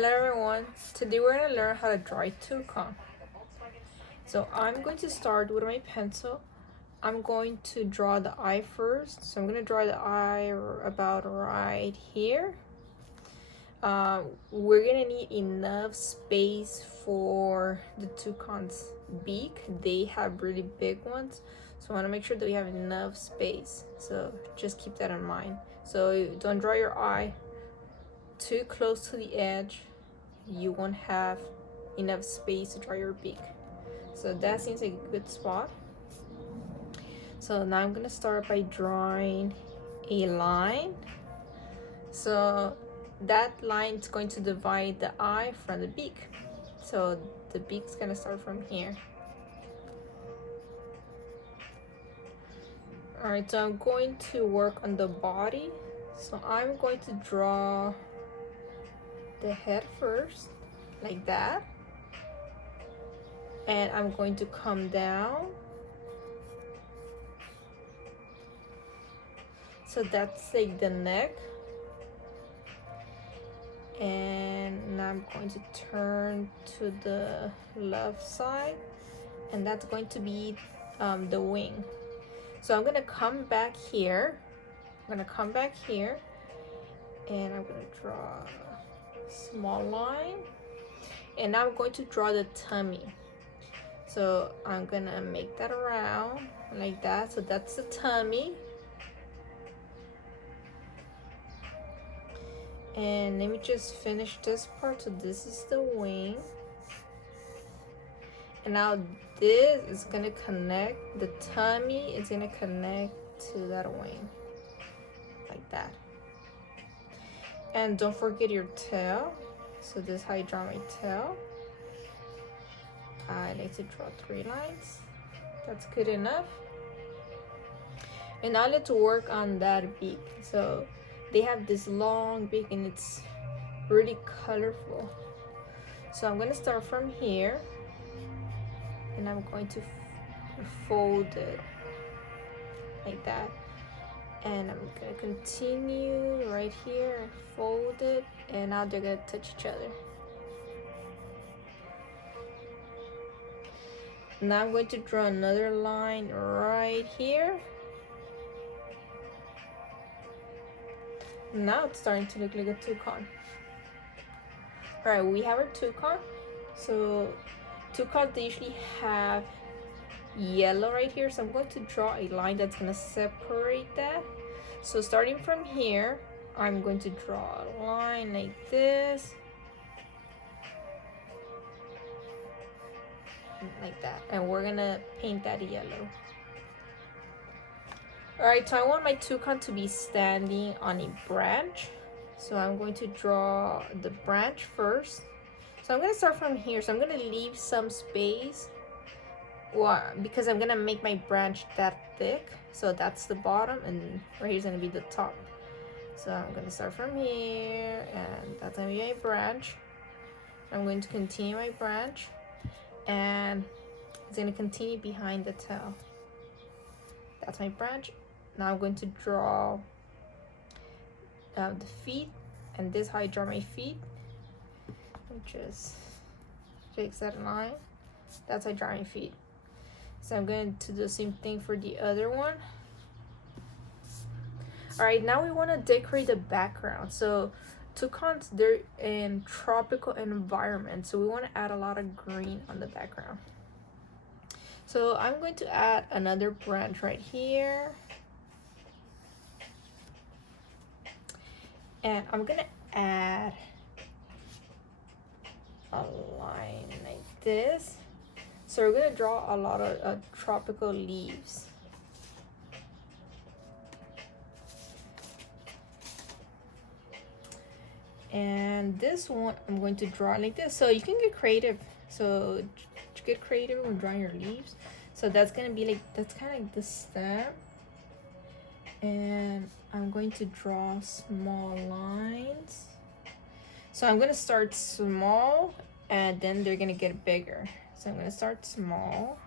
Hello everyone, today we're going to learn how to draw a toucan. So I'm going to start with my pencil. I'm going to draw the eye first. So I'm going to draw the eye about right here. We're going to need enough space for the toucan's beak. They have really big ones, so I want to make sure that we have enough space. So just keep that in mind. So don't draw your eye too close to the edge. You won't have enough space to draw your beak. So that seems like a good spot. So now I'm gonna start by drawing a line. So that line is going to divide the eye from the beak. So the beak's gonna start from here. All right, so I'm going to work on the body. So I'm going to draw the head first, like that. And I'm going to come down. So that's like the neck. And now I'm going to turn to the left side, and that's going to be the wing. So I'm gonna come back here. And I'm gonna draw a small line, and now I'm going to draw the tummy. So I'm gonna make that around like that. So that's the tummy. And let me just finish this part. So this is the wing. And now this is gonna connect, the tummy is gonna connect to that wing, like that. And don't forget your tail. So this is how you draw my tail. I like to draw 3 lines. That's good enough. And now let's work on that beak. So they have this long beak and it's really colorful. So I'm gonna start from here, and I'm going to fold it like that. And I'm gonna continue right here and fold it, and now they're gonna touch each other. Now I'm going to draw another line right here. Now it's starting to look like a toucan. All right, we have our toucan. So toucans, they usually have yellow right here. So I'm going to draw a line that's gonna separate that. So starting from here, I'm going to draw a line like this. Like that, and we're gonna paint that yellow. All right, so I want my toucan to be standing on a branch. So I'm going to draw the branch first. So I'm gonna start from here. So I'm gonna leave some space, well, because I'm gonna make my branch that thick. So that's the bottom, and right here's gonna be the top. So I'm gonna start from here, and that's gonna be my branch. I'm going to continue my branch, and it's gonna continue behind the tail. That's my branch. Now I'm going to draw the feet, and this is how I draw my feet. Just fix that line. That's how I draw my feet. So I'm going to do the same thing for the other one. All right, now we want to decorate the background. So toucans, they're in tropical environment, so we want to add a lot of green on the background. So I'm going to add another branch right here. And I'm gonna add a line like this. So we're gonna draw a lot of tropical leaves. And this one I'm going to draw like this. So you can get creative. So get creative when drawing your leaves. So that's gonna be like, that's kind of like the stem. And I'm going to draw small lines. So I'm gonna start small, and then they're gonna get bigger. So I'm gonna start small,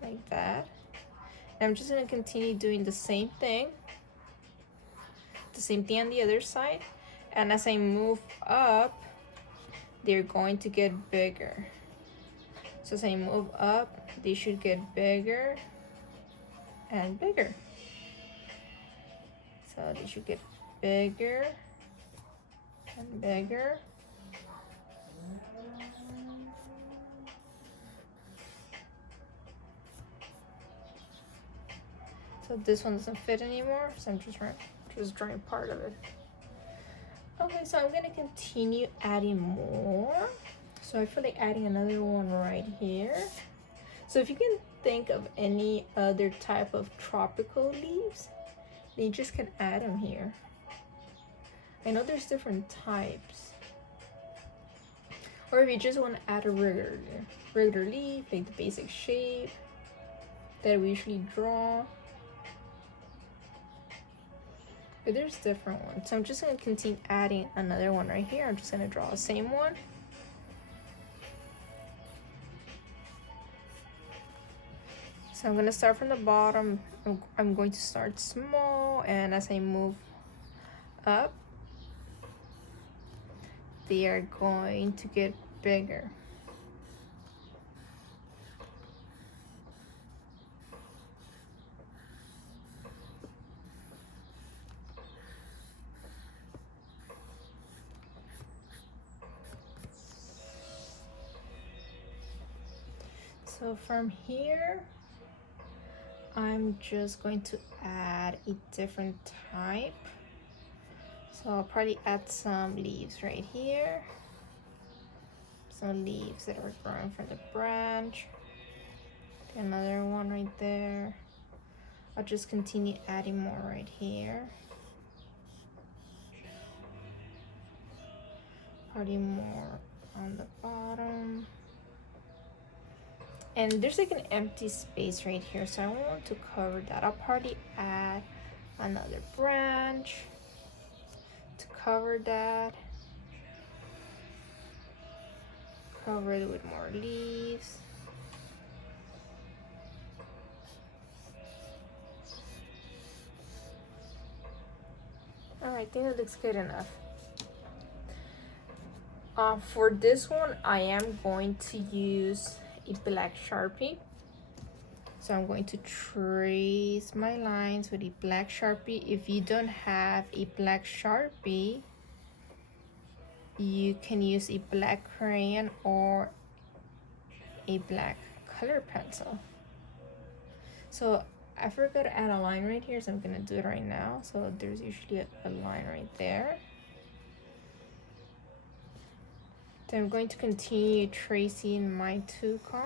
like that. And I'm just gonna continue doing the same thing on the other side. And as I move up, they're going to get bigger. So as I move up, they should get bigger and bigger. So they should get bigger and bigger. So this one doesn't fit anymore, so I'm just drawing part of it. Okay, so I'm gonna continue adding more. So I feel like adding another one right here. So if you can think of any other type of tropical leaves, then you just can add them here. I know there's different types. Or if you just want to add a regular leaf, like the basic shape that we usually draw. But there's different ones. So I'm just going to continue adding another one right here. I'm just going to draw the same one. So I'm going to start from the bottom. I'm going to start small, and as I move up, they are going to get bigger. So from here, I'm just going to add a different type. So I'll probably add some leaves right here. Some leaves that are growing from the branch. Another one right there. I'll just continue adding more right here. Probably more on the bottom. And there's like an empty space right here, so I want to cover that. I'll probably add another branch to cover that. Cover it with more leaves. Alright, I think that looks good enough. For this one, I am going to use a black Sharpie. So I'm going to trace my lines with a black Sharpie. If you don't have a black Sharpie, you can use a black crayon or a black color pencil. So I forgot to add a line right here, so I'm gonna do it right now. So there's usually a line right there. Then I'm going to continue tracing my toucan.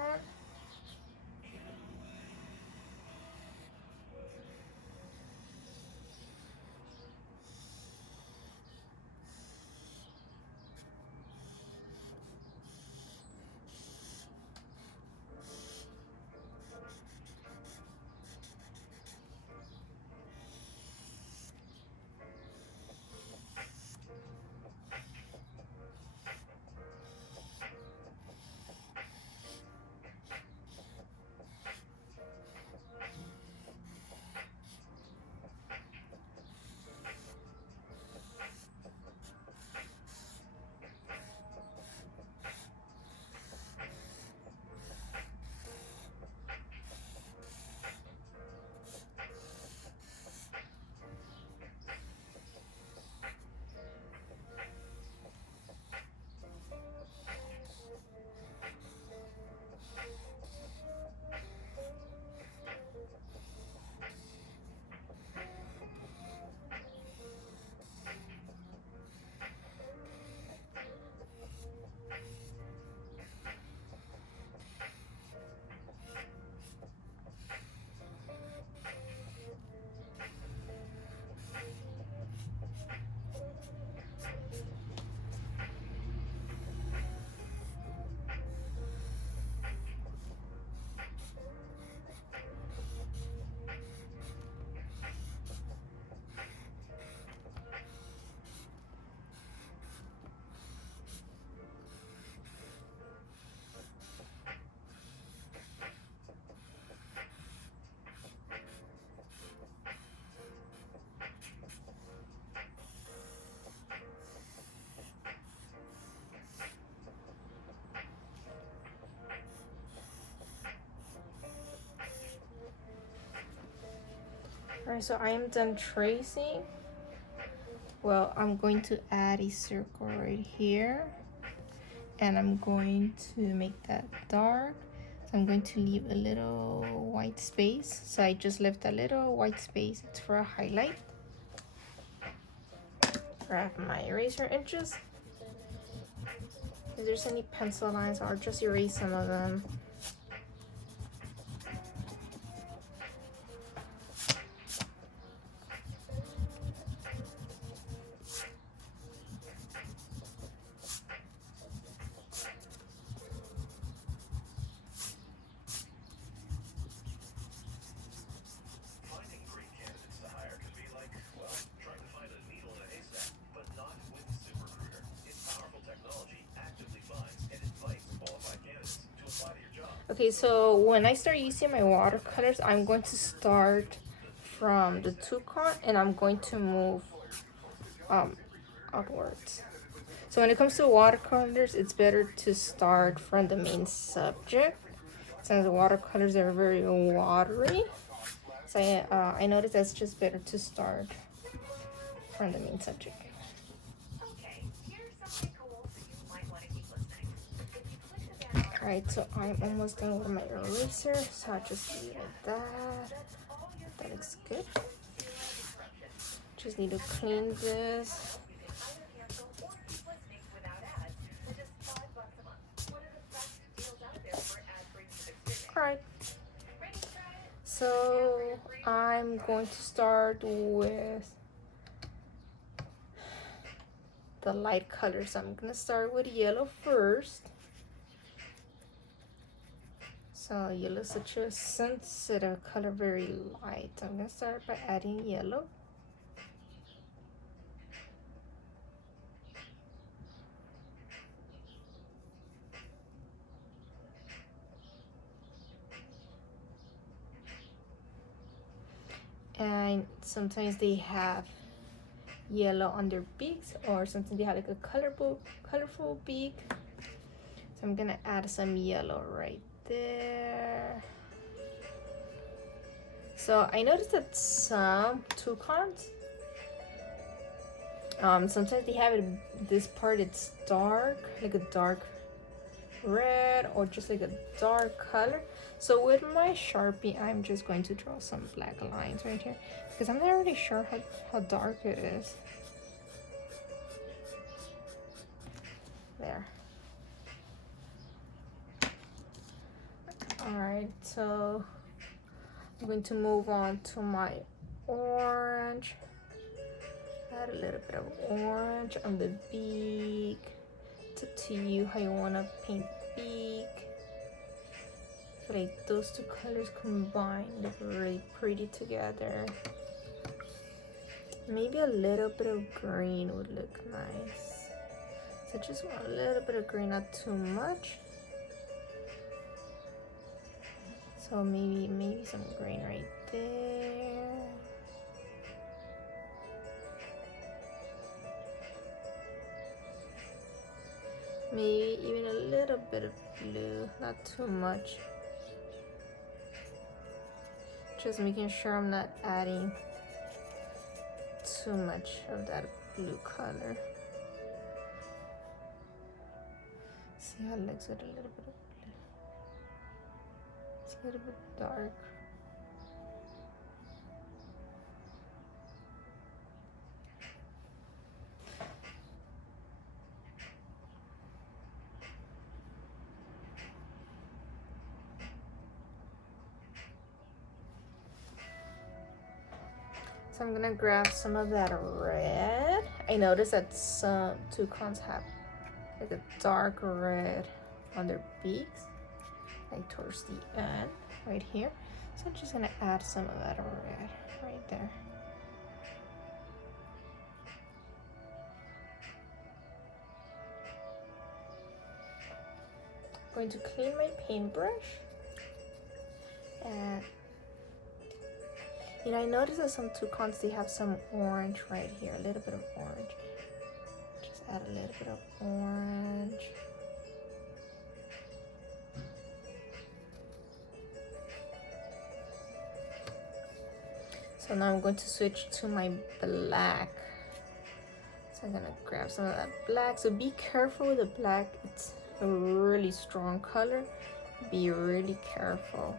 Alright, so I am done tracing. Well, I'm going to add a circle right here, and I'm going to make that dark. So I'm going to leave a little white space. So I just left a little white space. It's for a highlight. Grab my eraser and just, if there's any pencil lines, I'll just erase some of them. Okay, so when I start using my watercolors, I'm going to start from the Toucan and I'm going to move outwards. So when it comes to watercolors, it's better to start from the main subject, since the watercolors are very watery. So I noticed that's just better to start from the main subject. Alright, so I'm almost done with my eraser, so I just leave it like that. That looks good. Just need to clean this. Alright, so I'm going to start with the light colors. I'm gonna start with yellow first. So yellow is such a sensitive color, very light. I'm gonna start by adding yellow. And sometimes they have yellow on their beaks, or sometimes they have like a colorful beak. So I'm gonna add some yellow right there. So I noticed that some Toucans, sometimes they have it, this part it's dark, like a dark red or just like a dark color. So with my Sharpie, I'm just going to draw some black lines right here because I'm not really sure how dark it is. There. Alright, so I'm going to move on to my orange. Add a little bit of orange on the beak. It's up to you how you want to paint beak. So like those two colors combined look really pretty together. Maybe a little bit of green would look nice. So just want a little bit of green, not too much. So maybe some green right there. Maybe even a little bit of blue, not too much. Just making sure I'm not adding too much of that blue color. See how it looks with a little bit of blue. It's a little bit dark. So I'm gonna grab some of that red. I noticed that some Toucans have like a dark red on their beaks, like towards the end, right here. So I'm just gonna add some of that red right there. I'm going to clean my paintbrush. And you know, I noticed that some Toucans, they have some orange right here, a little bit of orange. Just add a little bit of orange. So So now I'm going to switch to my black. So I'm gonna grab some of that black. So be careful with the black. It's a really strong color. Be really careful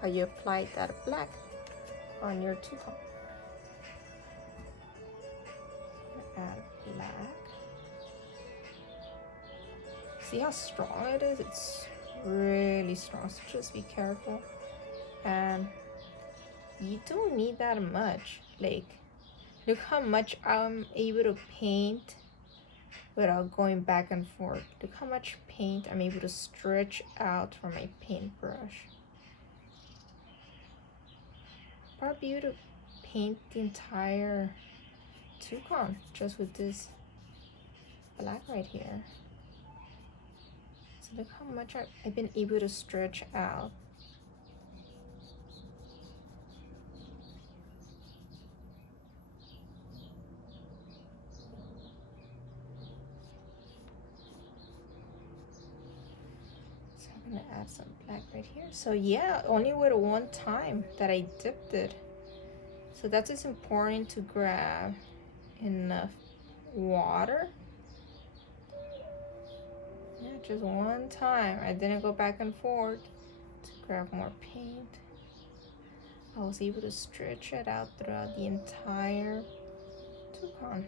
how you apply that black on your Toucan. Add black. See how strong it is? It's really strong, so just be careful. And you don't need that much. Like, look how much I'm able to paint without going back and forth. Look how much paint I'm able to stretch out from my paintbrush. Probably able to paint the entire Toucan just with this black right here. So look how much I've been able to stretch out. So I'm gonna add some black right here. So yeah, only with one time that I dipped it. So that's just important to grab enough water. Yeah, just one time. I didn't go back and forth to grab more paint. I was able to stretch it out throughout the entire Toucan.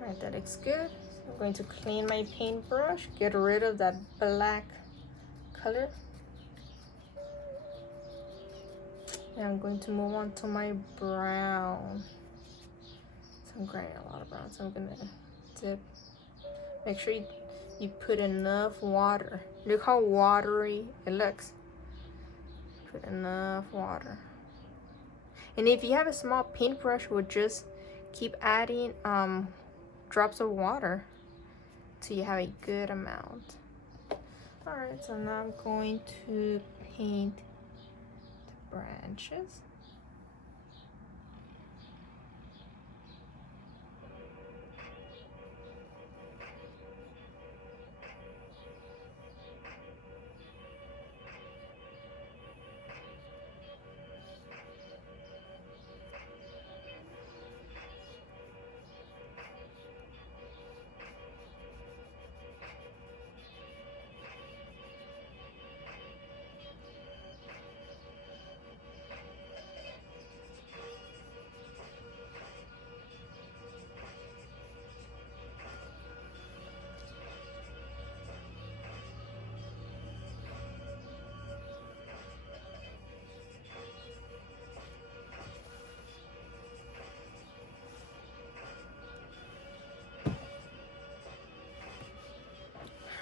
Alright, that looks good. So I'm going to clean my paintbrush, get rid of that black color. And I'm going to move on to my brown. So I'm grabbing a lot of brown, so I'm gonna dip. Make sure you put enough water. Look how watery it looks. Put enough water. And if you have a small paintbrush, we'll just keep adding drops of water till you have a good amount. All right, so now I'm going to paint the branches.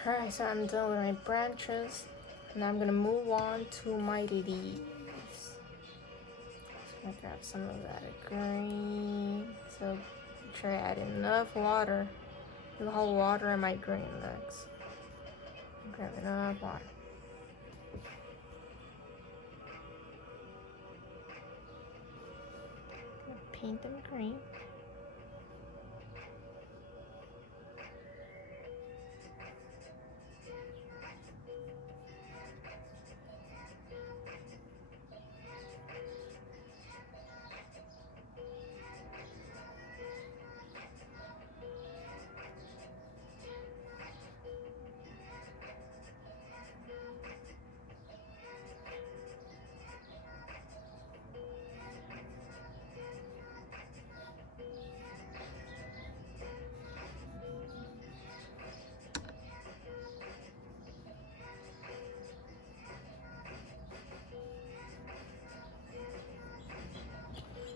Alright, so I'm done with my branches. Now I'm gonna move on to my leaves. Just gonna grab some of that green. So make sure I add enough water. Look how watery my green looks. Grab enough water. Paint them green.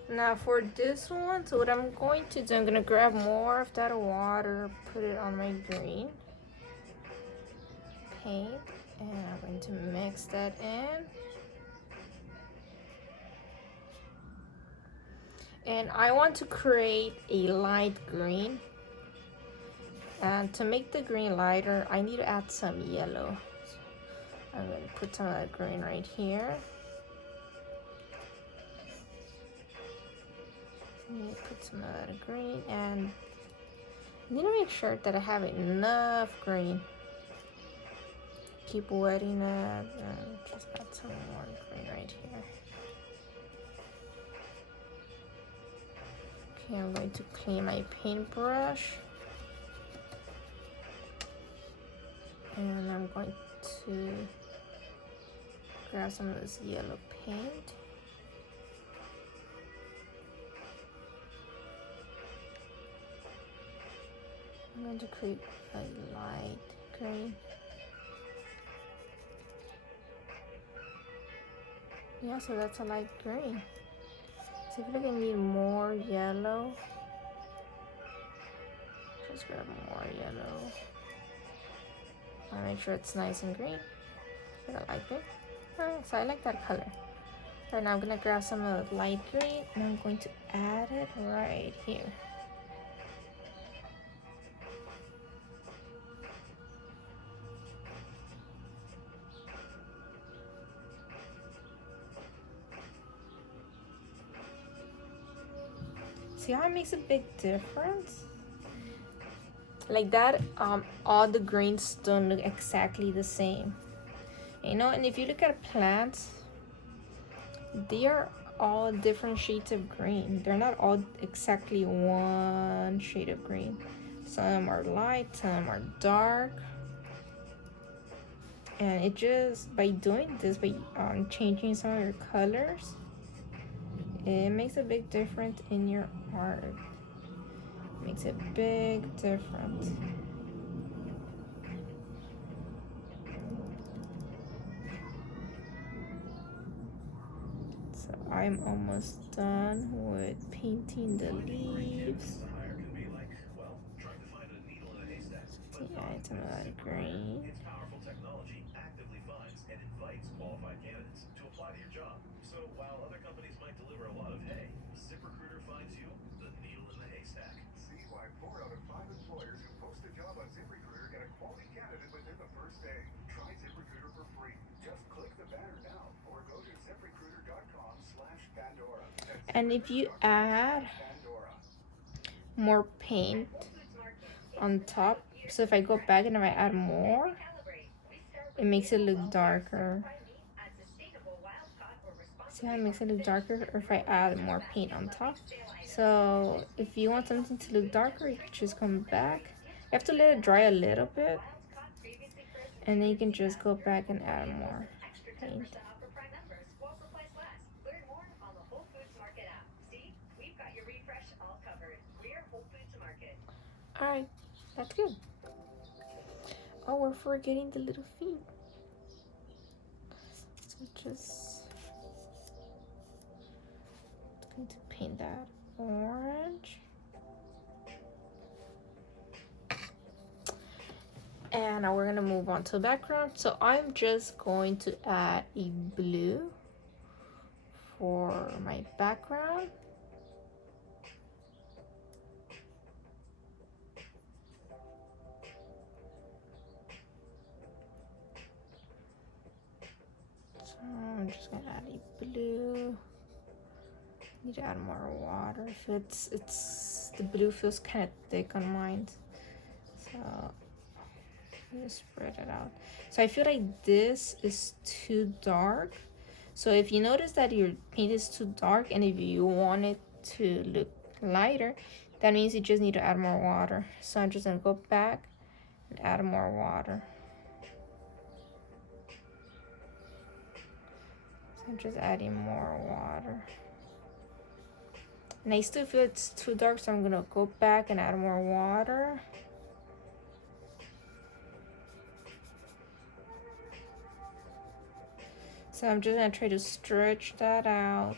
Now for this one, so what I'm going to do, I'm gonna grab more of that water, put it on my green paint, and I'm going to mix that in. And I want to create a light green. And to make the green lighter, I need to add some yellow. So I'm gonna put some of that green right here. Put some of that green, and I need to make sure that I have enough green keep wetting it and just add some more green right here. Okay, I'm going to clean my paintbrush. And I'm going to grab some of this yellow paint. I'm going to create a light green. Yeah, so that's a light green. So if you look, I need more yellow. Just grab more yellow. I'll make sure it's nice and green. So I like it. Alright, so I like that color. Right now I'm gonna grab some of the light green and I'm going to add it right here. See how it makes a big difference? Like that, all the greens don't look exactly the same. You know, and if you look at plants, they are all different shades of green. They're not all exactly one shade of green. Some are light, some are dark. And it just, by doing this, by changing some of your colors, it makes a big difference in your art. It makes a big difference. So I'm almost done with painting the leaves. Yeah, some of that green. Its powerful technology actively finds and invites qualified candidates to apply to your job. So while other companies might deliver a lot of hay, ZipRecruiter finds you the needle in the haystack. See why 4 out of 5 employers who post a job on ZipRecruiter get a quality candidate within the first day. Try ZipRecruiter for free. Just click the banner now or go to ZipRecruiter.com/Pandora. And if you add more paint on top, so if I go back and if I add more, it makes it look darker. See how it makes it look darker? Or if I add more paint on top. So if you want something to look darker, you can just come back. You have to let it dry a little bit, and then you can just go back and add more paint. Alright, that's good. Oh, we're forgetting the little feet. So just going to paint that orange. And now we're gonna move on to the background. So I'm just going to add a blue for my background. So I'm just gonna add a blue. Need to add more water. If it's the blue feels kind of thick on mine, so just spread it out. So I feel like this is too dark. So if you notice that your paint is too dark and if you want it to look lighter, that means you just need to add more water. So I'm just gonna go back and add more water. So I'm just adding more water. And I still feel it's too dark, so I'm gonna go back and add more water. So I'm just gonna try to stretch that out.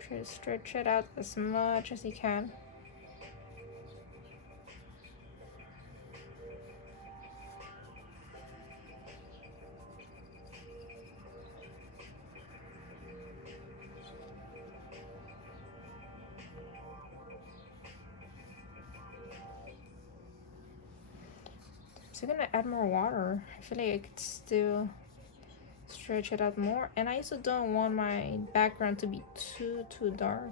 Try to stretch it out as much as you can. So I'm gonna add more water. I feel like I could still stretch it out more. And I also don't want my background to be too dark.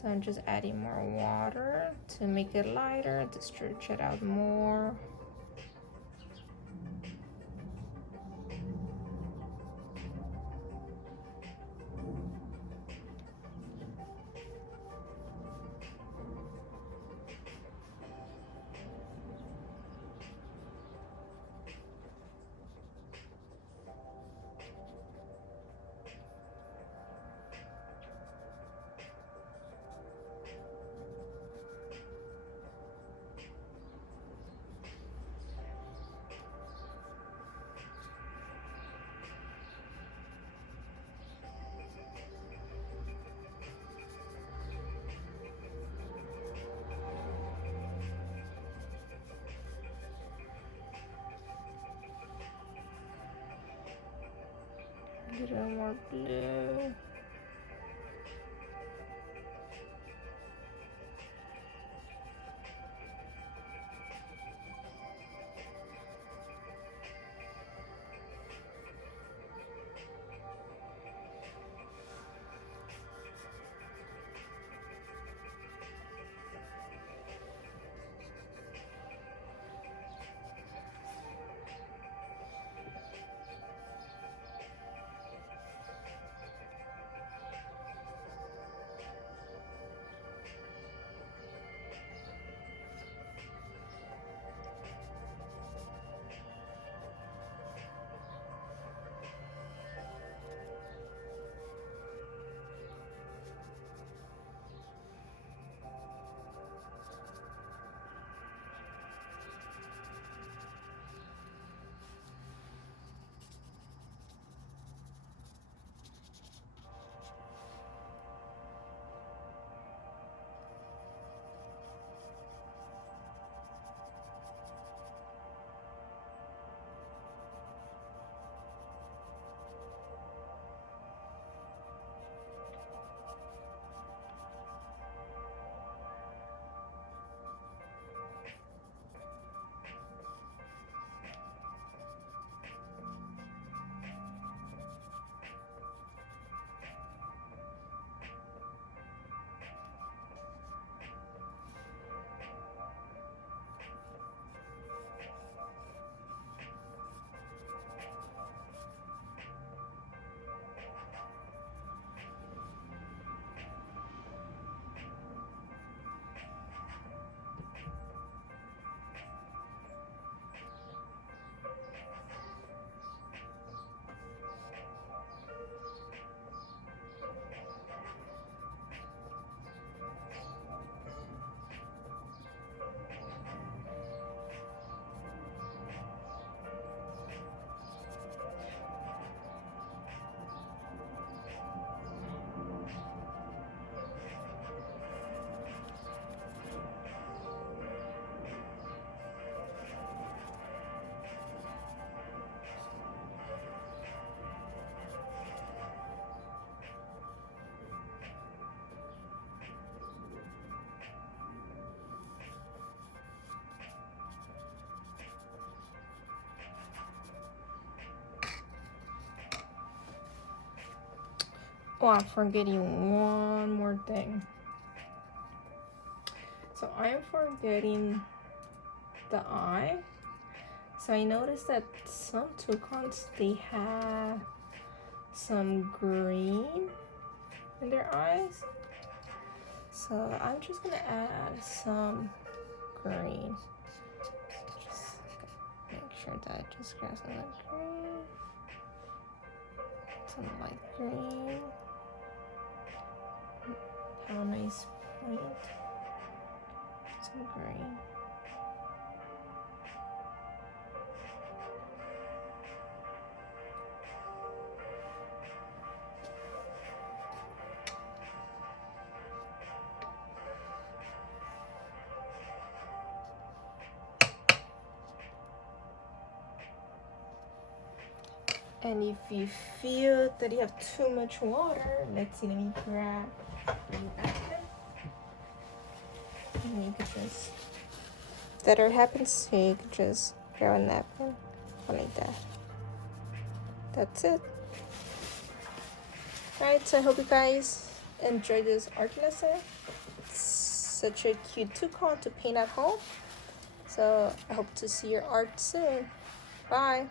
So I'm just adding more water to make it lighter, to stretch it out more. A little more blue. Oh, I'm forgetting one more thing. So I'm forgetting the eye. So I noticed that some toucans, they have some green in their eyes. So I'm just gonna add some green. Just make sure that I just grab some light green. Some light green. Have a nice point. Some green. And if you feel that you have too much water, let's see, let me grab a napkin. And you could just, that it happens, so you could just grab a napkin like that. That's it. Alright, so I hope you guys enjoyed this art lesson. It's such a cute toucan to paint at home. So I hope to see your art soon. Bye.